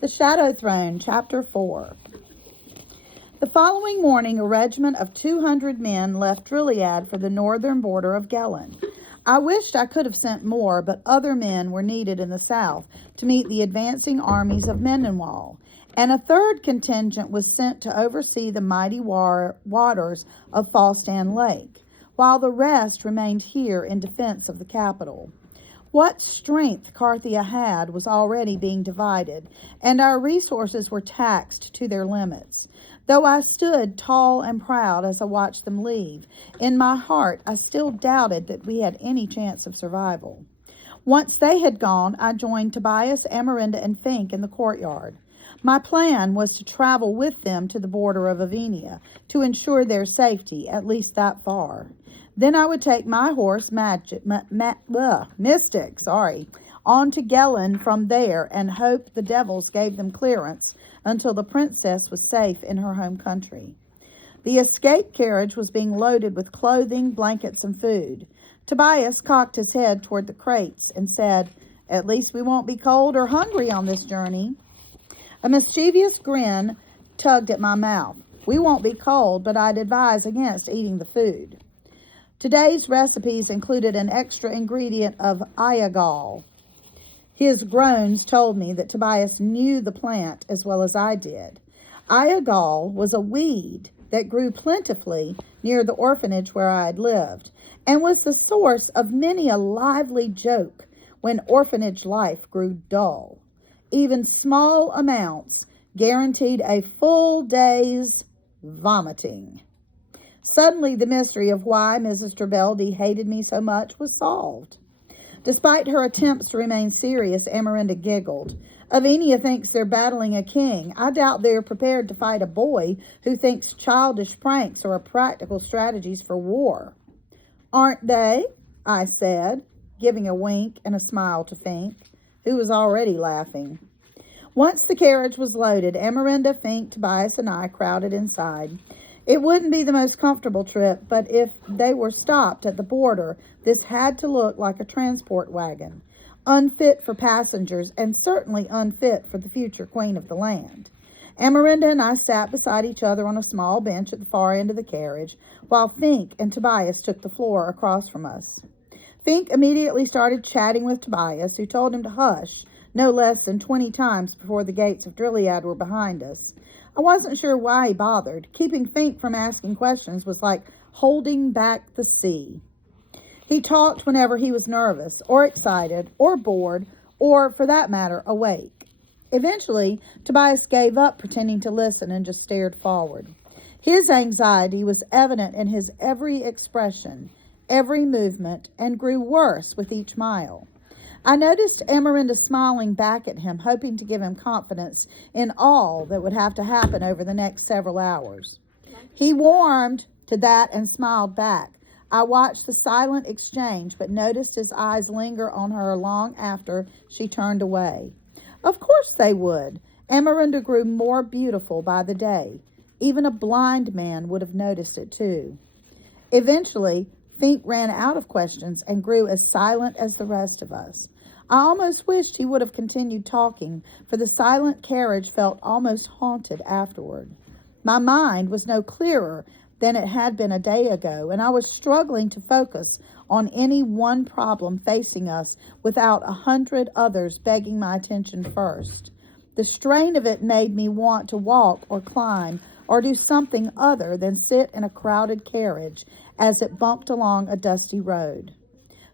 The Shadow Throne, Chapter 4. The following morning, a regiment of 200 men left Drilead for the northern border of Gelen. I wished I could have sent more, but other men were needed in the south to meet the advancing armies of Mendenwall, and a third contingent was sent to oversee the mighty waters of Falstan Lake, while the rest remained here in defense of the capital. What strength Carthia had was already being divided, and our resources were taxed to their limits. Though I stood tall and proud as I watched them leave, in my heart I still doubted that we had any chance of survival. Once they had gone, I joined Tobias, Amarinda, and Fink in the courtyard. My plan was to travel with them to the border of Avenia to ensure their safety, at least that far. Then I would take my horse, Mystic, on to Gelen from there and hope the devils gave them clearance until the princess was safe in her home country. The escape carriage was being loaded with clothing, blankets, and food. Tobias cocked his head toward the crates and said, "At least we won't be cold or hungry on this journey." A mischievous grin tugged at my mouth. "We won't be cold, but I'd advise against eating the food." Today's recipes included an extra ingredient of ayagal. His groans told me that Tobias knew the plant as well as I did. Ayagal was a weed that grew plentifully near the orphanage where I had lived, and was the source of many a lively joke when orphanage life grew dull. Even small amounts guaranteed a full day's vomiting. Suddenly, the mystery of why Mrs. Trebeldi hated me so much was solved. Despite her attempts to remain serious, Amarinda giggled. "Avenia thinks they're battling a king. I doubt they're prepared to fight a boy who thinks childish pranks are practical strategies for war." "Aren't they?" I said, giving a wink and a smile to Fink, who was already laughing. Once the carriage was loaded, Amarinda, Fink, Tobias, and I crowded inside. It wouldn't be the most comfortable trip, but if they were stopped at the border, this had to look like a transport wagon, unfit for passengers and certainly unfit for the future queen of the land. Amarinda and I sat beside each other on a small bench at the far end of the carriage, while Fink and Tobias took the floor across from us. Fink immediately started chatting with Tobias, who told him to hush no less than 20 times before the gates of Drilead were behind us. I wasn't sure why he bothered. Keeping Fink from asking questions was like holding back the sea. He talked whenever he was nervous, or excited, or bored, or, for that matter, awake. Eventually, Tobias gave up pretending to listen and just stared forward. His anxiety was evident in his every expression, every movement, and grew worse with each mile. I noticed Amarinda smiling back at him, hoping to give him confidence in all that would have to happen over the next several hours. He warmed to that and smiled back. I watched the silent exchange, but noticed his eyes linger on her long after she turned away. Of course they would. Amarinda grew more beautiful by the day. Even a blind man would have noticed it too. Eventually, Fink ran out of questions and grew as silent as the rest of us. I almost wished he would have continued talking, for the silent carriage felt almost haunted afterward. My mind was no clearer than it had been a day ago, and I was struggling to focus on any one problem facing us without 100 others begging my attention first. The strain of it made me want to walk or climb or do something other than sit in a crowded carriage as it bumped along a dusty road.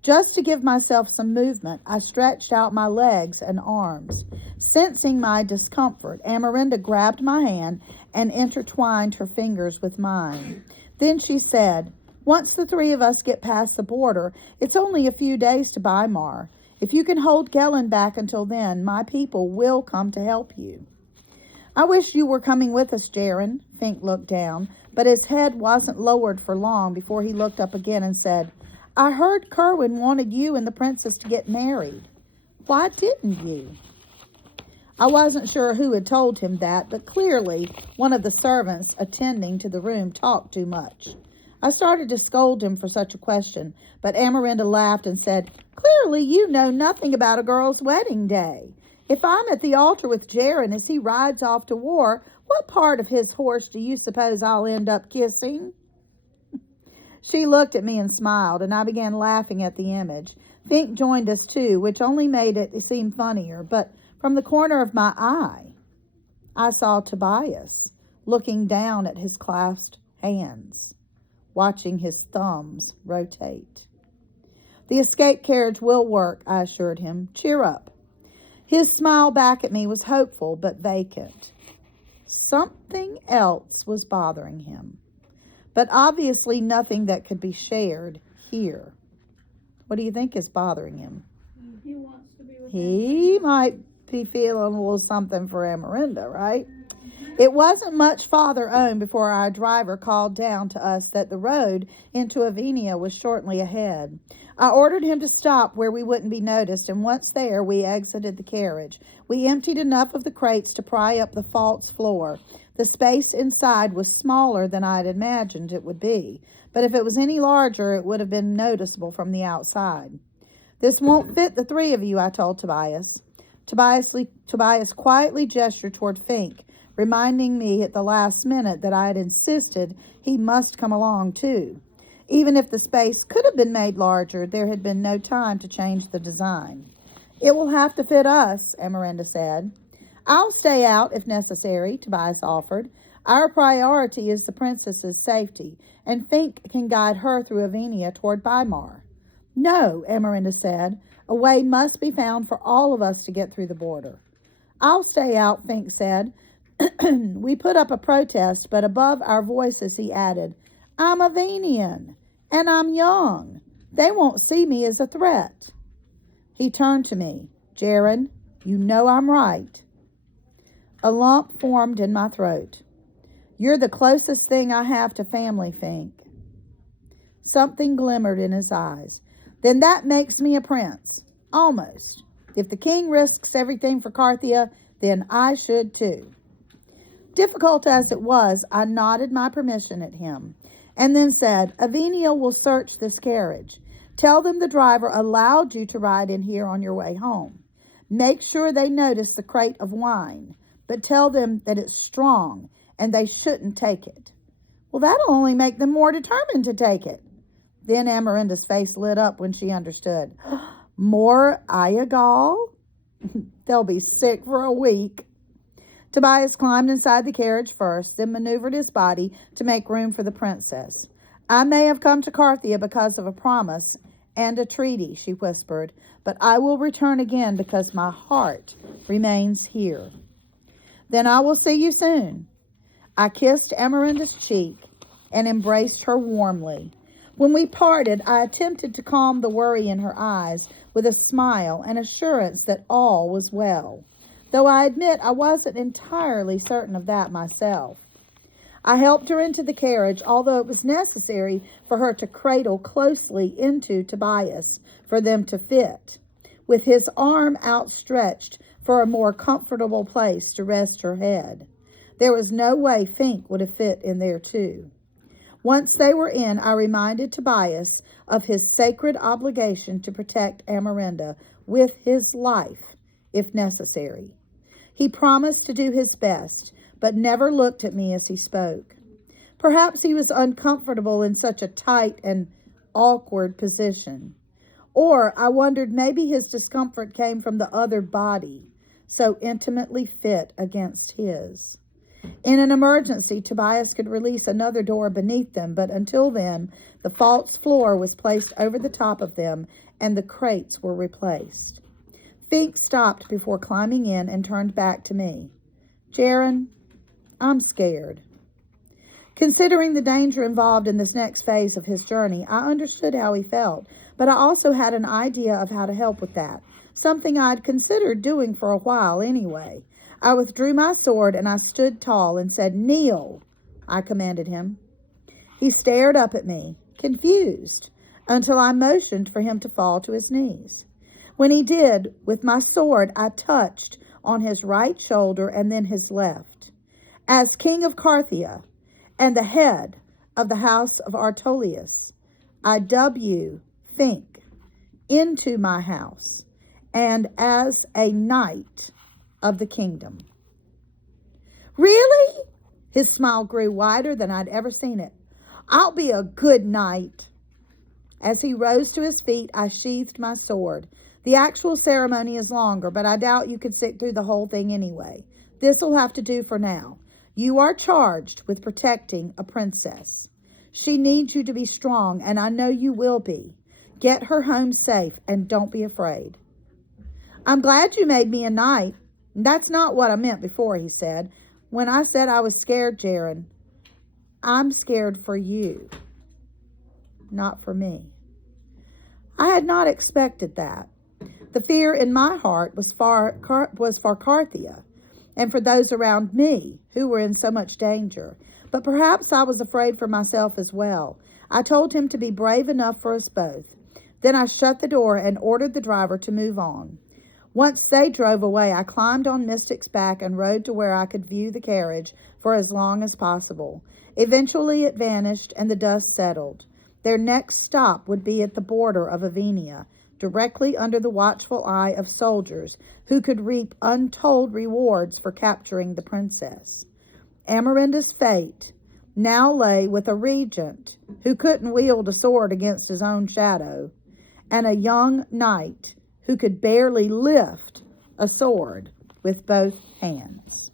Just to give myself some movement, I stretched out my legs and arms. Sensing my discomfort, Amarinda grabbed my hand and intertwined her fingers with mine. Then she said, "Once the three of us get past the border, it's only a few days to Weimar. If you can hold Gelen back until then, my people will come to help you." "I wish you were coming with us, Jaren." Fink looked down, but his head wasn't lowered for long before he looked up again and said, "I heard Kerwin wanted you and the princess to get married. Why didn't you?" I wasn't sure who had told him that, but clearly one of the servants attending to the room talked too much. I started to scold him for such a question, but Amarinda laughed and said, "Clearly you know nothing about a girl's wedding day. If I'm at the altar with Jaron as he rides off to war, what part of his horse do you suppose I'll end up kissing?" She looked at me and smiled, and I began laughing at the image. Fink joined us too, which only made it seem funnier, but from the corner of my eye, I saw Tobias looking down at his clasped hands, watching his thumbs rotate. "The escape carriage will work," I assured him. "Cheer up." His smile back at me was hopeful but vacant. Something else was bothering him, but obviously nothing that could be shared here. What do you think is bothering him? He wants to be with He might be feeling a little something for Amarinda, right? It wasn't much farther on before our driver called down to us that the road into Avenia was shortly ahead. I ordered him to stop where we wouldn't be noticed, and once there, we exited the carriage. We emptied enough of the crates to pry up the false floor. The space inside was smaller than I had imagined it would be, but if it was any larger, it would have been noticeable from the outside. "This won't fit the three of you," I told Tobias. Tobias quietly gestured toward Fink, reminding me at the last minute that I had insisted he must come along too. Even if the space could have been made larger, there had been no time to change the design. "It will have to fit us," Amarinda said. "I'll stay out if necessary," Tobias offered. "Our priority is the princess's safety, and Fink can guide her through Avenia toward Weimar." "No," Amarinda said. "A way must be found for all of us to get through the border." "I'll stay out," Fink said. We put up a protest, but above our voices he added, "I'm a Venian, and I'm young. They won't see me as a threat." He turned to me. "Jaron, you know I'm right." A lump formed in my throat. "You're the closest thing I have to family, Fink." Something glimmered in his eyes. "Then that makes me a prince. Almost. If the king risks everything for Carthia, then I should too." Difficult as it was, I nodded my permission at him, and then said, "Avenia will search this carriage. Tell them the driver allowed you to ride in here on your way home. Make sure they notice the crate of wine, but tell them that it's strong and they shouldn't take it." "Well, that'll only make them more determined to take it." Then Amarinda's face lit up when she understood. "More Ayagal? They'll be sick for a week." Tobias climbed inside the carriage first, then maneuvered his body to make room for the princess. "I may have come to Carthia because of a promise and a treaty," she whispered, "but I will return again because my heart remains here." "Then I will see you soon." I kissed Amarinda's cheek and embraced her warmly. When we parted, I attempted to calm the worry in her eyes with a smile and assurance that all was well, though I admit I wasn't entirely certain of that myself. I helped her into the carriage, although it was necessary for her to cradle closely into Tobias for them to fit, with his arm outstretched for a more comfortable place to rest her head. There was no way Fink would have fit in there too. Once they were in, I reminded Tobias of his sacred obligation to protect Amarinda with his life, if necessary. He promised to do his best, but never looked at me as he spoke. Perhaps he was uncomfortable in such a tight and awkward position. Or I wondered maybe his discomfort came from the other body, so intimately fit against his. In an emergency, Tobias could release another door beneath them, but until then, the false floor was placed over the top of them, and the crates were replaced. Fink stopped before climbing in and turned back to me. "Jaron, I'm scared." Considering the danger involved in this next phase of his journey, I understood how he felt, but I also had an idea of how to help with that, something I'd considered doing for a while anyway. I withdrew my sword and I stood tall and said, "Kneel," I commanded him. He stared up at me, confused, until I motioned for him to fall to his knees. When he did, with my sword, I touched on his right shoulder and then his left. "As king of Carthia and the head of the house of Artolius, I dub you, Fink, into my house, and as a knight of the kingdom. Really? His smile grew wider than I'd ever seen it. I'll be a good knight. As he rose to his feet, I sheathed my sword. The actual ceremony is longer, but I doubt you could sit through the whole thing anyway. This'll have to do for now. You are charged with protecting a princess. She needs you to be strong, and I know you will be. Get her home safe, and don't be afraid. I'm glad you made me a knight. That's not what I meant before, he said. When I said I was scared, Jaren, I'm scared for you, not for me. I had not expected that. The fear in my heart was for Carthia and for those around me who were in so much danger. But perhaps I was afraid for myself as well. I told him to be brave enough for us both. Then I shut the door and ordered the driver to move on. Once they drove away, I climbed on Mystic's back and rode to where I could view the carriage for as long as possible. Eventually it vanished and the dust settled. Their next stop would be at the border of Avenia, directly under the watchful eye of soldiers who could reap untold rewards for capturing the princess. Amarinda's fate now lay with a regent who couldn't wield a sword against his own shadow, and a young knight who could barely lift a sword with both hands.